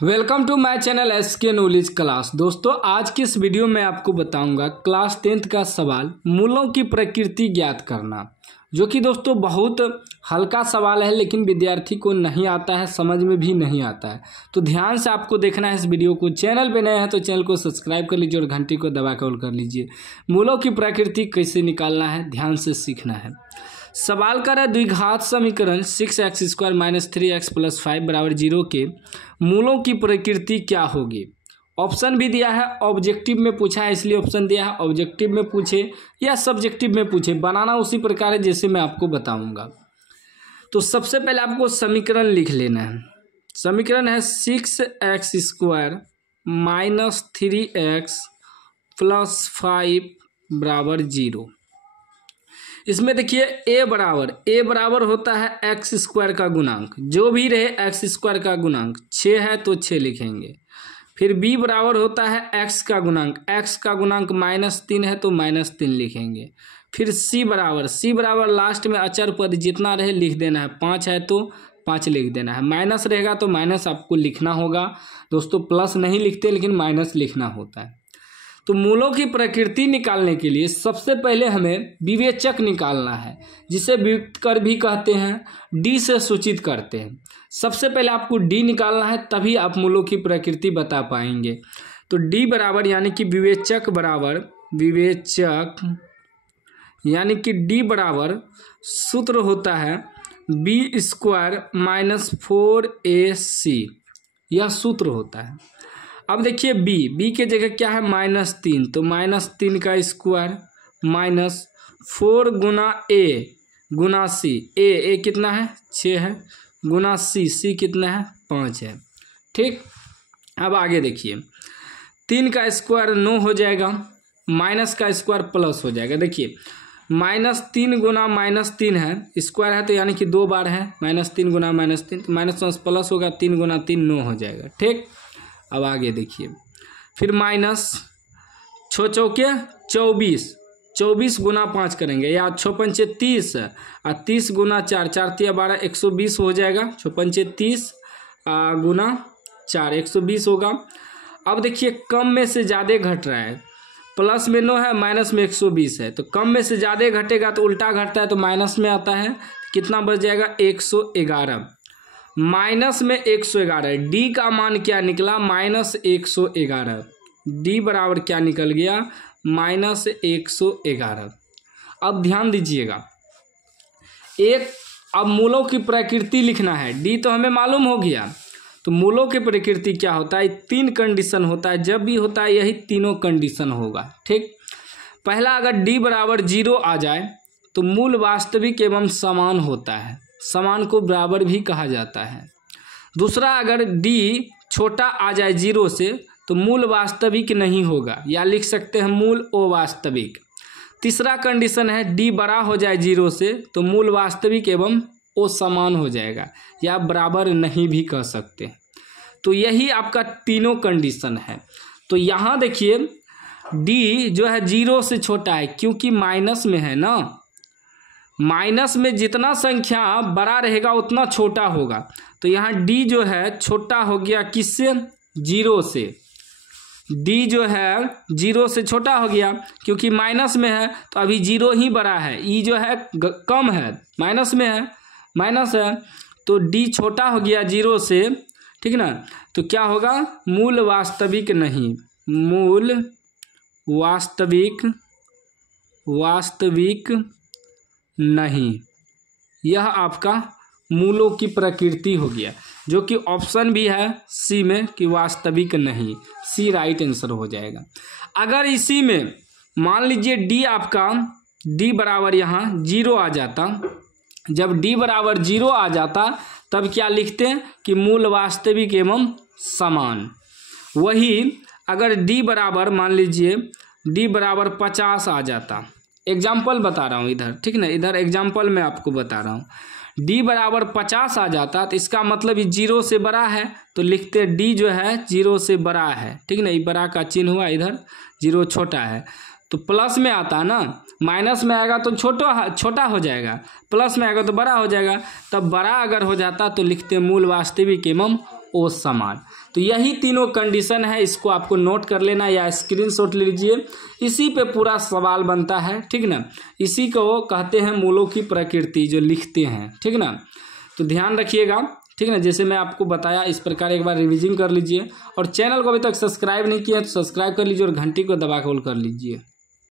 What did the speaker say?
Welcome to my channel SK knowledge class. दोस्तों, आज की इस वीडियो में आपको बताऊंगा क्लास 10th का सवाल मूलों की प्रकृति ज्ञात करना, जो कि दोस्तों बहुत हल्का सवाल है, लेकिन विद्यार्थी को नहीं आता है, समझ में भी नहीं आता है। तो ध्यान से आपको देखना है इस वीडियो को। चैनल पे नए हैं तो चैनल को सब्सक्राइब कर लीजिए और घंटी को दबा कर ऑल कर लीजिए। मूलों की प्रकृति कैसे निकालना है, ध्यान से सीखना है। सवाल कर रहा है द्विघात समीकरण 6x² - 3x + 5 = 0 के मूलों की प्रकृति क्या होगी। ऑप्शन भी दिया है, ऑब्जेक्टिव में पूछा है इसलिए ऑप्शन दिया है। ऑब्जेक्टिव में पूछे या सब्जेक्टिव में पूछे, बनाना उसी प्रकार है जैसे मैं आपको बताऊंगा। तो सबसे पहले आपको समीकरण लिख लेना है। समीकरण है 6x² - 3x + 5 = 0। इसमें देखिए a बराबर होता है x² का गुणांक, जो भी रहे x² का गुणांक 6 है तो 6 लिखेंगे। फिर b बराबर होता है x का गुणांक, x का गुणांक -3 है तो -3 लिखेंगे। फिर c बराबर लास्ट में अचर पद जितना रहे लिख देना है। 5 है तो 5 लिख देना है। माइनस रहेगा तो माइनस आपको लिखना होगा। दोस्तों प्लस नहीं लिखते, लेकिन माइनस लिखना होता है। तो मूलों की प्रकृति निकालने के लिए सबसे पहले हमें विवेचक निकालना है, जिसे व्युत्कर भी कहते हैं, डी से सूचित करते हैं। सबसे पहले आपको डी निकालना है, तभी आप मूलों की प्रकृति बता पाएंगे। तो डी बराबर यानी कि विवेचक यानी कि डी बराबर सूत्र होता है b² - 4ac, यह सूत्र होता है। अब देखिए b के जगह क्या है -3, तो -3 का square -4 Guna a Guna c, a कितना है 6 है, गुना c कितना है 5 है। ठीक, अब आगे देखिए 3 का स्क्वायर 9 हो जाएगा, माइनस का स्क्वायर प्लस हो जाएगा। देखिए -3 गुना -3 है, स्क्वायर है तो यानी कि 2 बार है, -3 गुना -3 तो -1 प्लस होगा, 3 गुना 3 9 हो जाएगा। ठीक, अब आगे देखिए फिर माइनस 6 चौके 24 गुना 5 करेंगे, या 6 पंचे 30 और 30 गुना 4 3 12 120 हो जाएगा। 6 पंचे 30 गुना 4 120 होगा। अब देखिए कम में से ज़्यादा घट रहा है, प्लस में 9 है, माइनस में 120 है, तो कम में से ज़्यादा घटेगा तो उल्टा घटता है तो माइनस में आता है। कितना बच जाएगा 111, माइनस में 111। डी का मान क्या निकला -111। डी बराबर क्या निकल गया -111। अब ध्यान दीजिएगा, अब मूलों की प्रकृति लिखना है। डी तो हमें मालूम हो गया, तो मूलों की प्रकृति क्या होता है, 3 कंडीशन होता है। जब भी होता है यही तीनों कंडीशन होगा। ठीक, पहला अगर डी बराबर 0 आ जाए तो मूल वास्तविक एवं समान होता है, समान को बराबर भी कहा जाता है। दूसरा, अगर डी छोटा आ जाए 0 से तो मूल वास्तविक नहीं होगा, या लिख सकते हैं मूल अवास्तविक। तीसरा कंडीशन है डी बड़ा हो जाए 0 से तो मूल वास्तविक एवं असमान हो जाएगा, या बराबर नहीं भी कह सकते। तो यही आपका तीनों कंडीशन है। तो यहाँ देखिए डी जो है 0 से छोटा है, क्योंकि माइनस में है ना, माइनस में जितना संख्या बड़ा रहेगा उतना छोटा होगा। तो यहाँ डी जो है छोटा हो गया किससे, 0 से। डी जो है 0 से छोटा हो गया, क्योंकि माइनस में है तो अभी 0 ही बड़ा है। ई जो है कम है, माइनस में है, माइनस है, तो डी छोटा हो गया 0 से। ठीक ना, तो क्या होगा, मूल वास्तविक नहीं, मूल वास्तविक नहीं। यह आपका मूलों की प्रकृति हो गया, जो कि ऑप्शन भी है सी में कि वास्तविक नहीं। सी राइट आंसर हो जाएगा। अगर इसी में मान लीजिए डी आपका डी बराबर यहाँ 0 आ जाता, जब डी बराबर 0 आ जाता तब क्या लिखते हैं कि मूल वास्तविक एवं समान। वही अगर डी बराबर मान लीजिए डी बराबर 50 आ जाता, एग्जाम्पल बता रहा हूँ इधर, ठीक ना, इधर एग्जाम्पल मैं आपको बता रहा हूँ। डी बराबर 50 आ जाता तो इसका मतलब ये 0 से बड़ा है, तो लिखते डी जो है 0 से बड़ा है। ठीक ना, ये बड़ा का चिन्ह हुआ, इधर 0 छोटा है, तो प्लस में आता ना, माइनस में आएगा तो छोटा हो जाएगा, प्लस में आएगा तो बड़ा हो जाएगा। तब बड़ा अगर हो जाता तो लिखते मूल वास्तविक एवं ओ समान। तो यही तीनों कंडीशन है, इसको आपको नोट कर लेना या स्क्रीनशॉट ले लीजिए। इसी पे पूरा सवाल बनता है, ठीक ना। इसी को कहते हैं मूलों की प्रकृति जो लिखते हैं, ठीक ना। तो ध्यान रखिएगा, ठीक ना। जैसे मैं आपको बताया इस प्रकार एक बार रिवीजन कर लीजिए, और चैनल को अभी तक सब्सक्राइब नहीं किया तो सब्सक्राइब कर लीजिए और घंटी को दबा के ऑल कर लीजिए।